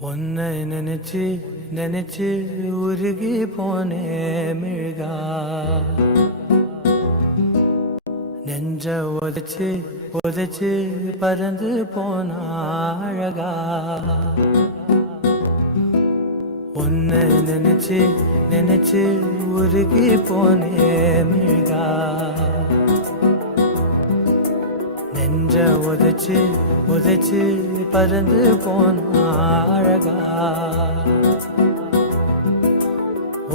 உன்னை நினைச்சு நினைச்சு உருகி போனே மிழ்கா நெஞ்ச உதைச்சு உதைச்சு பறந்து போன அழகா உன்னை நினைச்சு நினைச்சு உருகி போனே மிழ்கா நெஞ்ச உதைச்சு உதைச்சு பறந்து போன அழகா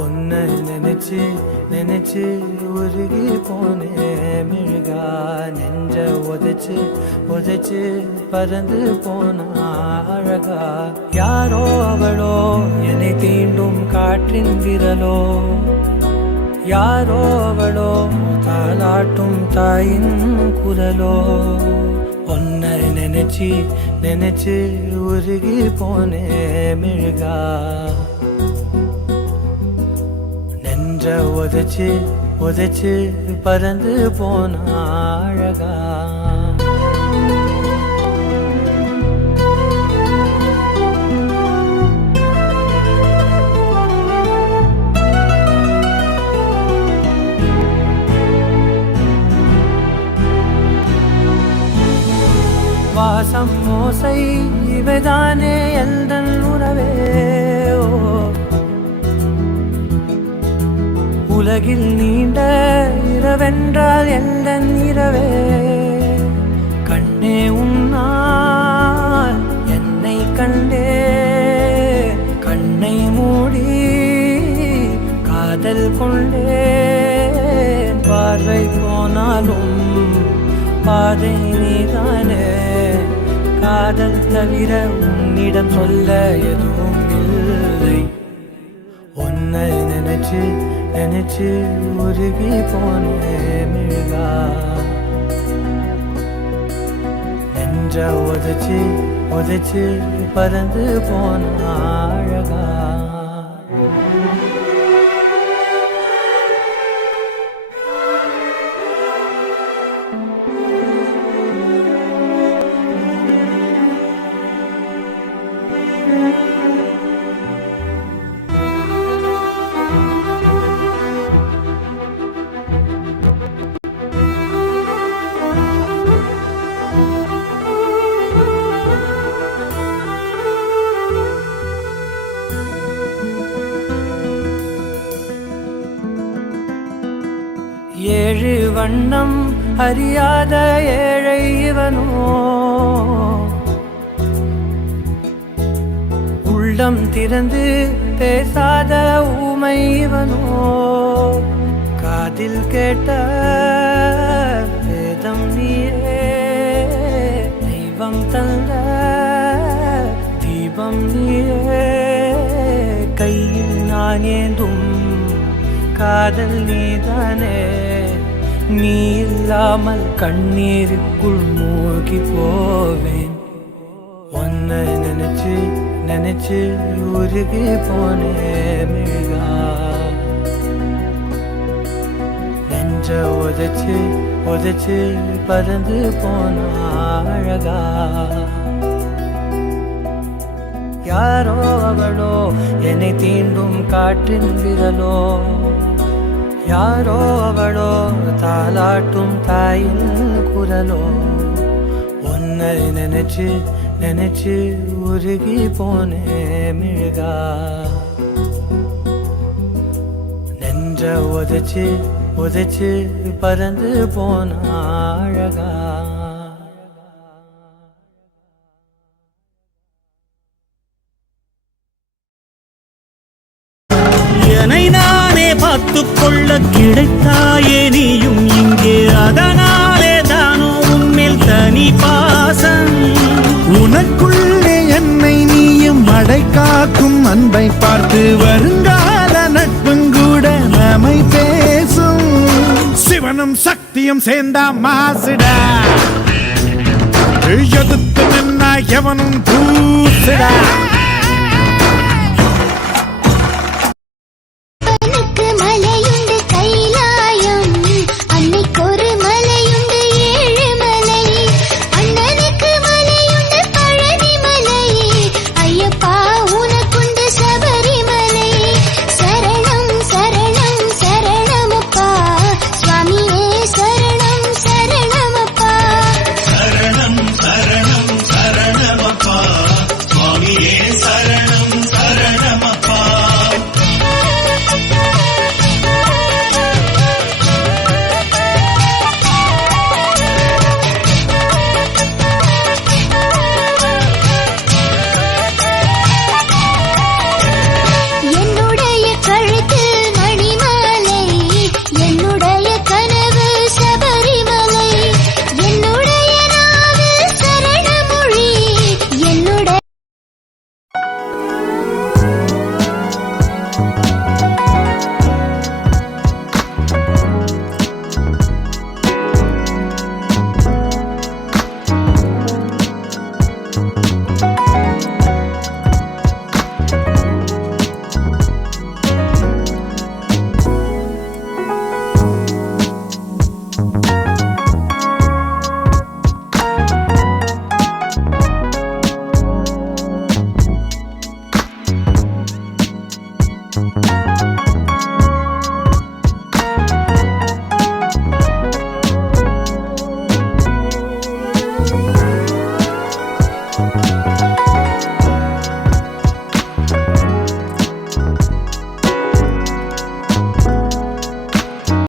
உன்னை நினைச்சு நினைச்சு உருகி போனே மிழ்கா நெஞ்ச உதைச்சு உதைச்சு பறந்து போன அழகா யாரோ அவளோ என்னை தீண்டும் காற்றின் விரலோ யாரோ அவளோ தாலாட்டும் தாயின் குரலோ உன்னை நினைச்சு நினைச்சு உருகி போனே மிழ்கா நெஞ்ச உதைச்சு உதைச்சு பறந்து போன அழகா வாசம் மோசை இவைதானே எந்தன் உறவே உலகில் நீண்ட இரவென்றால் எந்தன் இரவே கண்ணே உன்னால் என்னை கண்டே கண்ணை மூடி காதல் கொண்டே பார்வை போனாலும் பாதை நீதானே காதல் தவிர உன்னிடம் சொல்ல எதுவும் இல்லை உன்னை நினைச்சு நினைச்சு உருகி போனே மிழ்கா நெஞ்ச உதைச்சு உதைச்சு பறந்து போன அழகா ஏழு வண்ணம் அறியாத ஏழை இவனோ உள்ளம் திறந்து பேசாத ஊமை இவனோ காதில் கேட்ட வேதம் நீயே தெய்வம் தந்த தீபம் நீயே கையில் நான் ஏந்தும் காதல் நீதானே நீ இல்லாமல் கண்ணீருக்குள் மூழ்கி போவேன் உன்னை நினைச்சு நினைச்சு உருகி போனே மிழ்கா நெஞ்ச உதைச்சு உதைச்சு பறந்து போன அழகா யாரோ அவளோ என்னை தீண்டும் காற்றின் விரலோ யாரோ அவளோ தாலாட்டும் தாயின் குரலோ உன்னை நினைச்சு நினைச்சு உருகி போனே மிழ்கா நெஞ்ச உதைச்சு உதைச்சு பறந்து போன அழகா என்னை நானே பார்த்துக் கொள்ள கிடைத்தாயே நீயும் இங்கே அதனாலே தானோ உன்மேல் தனி பாசம் உனக்குள்ளே என்னை நீயும் அடை காக்கும் அன்பை பார்த்து வருங்கால நட்புங்கூட நம்மை பேசும் சிவனும் சக்தியும் சேர்ந்தா மாசுடா எதிர்த்து நின்னா எவனும் பூசுடா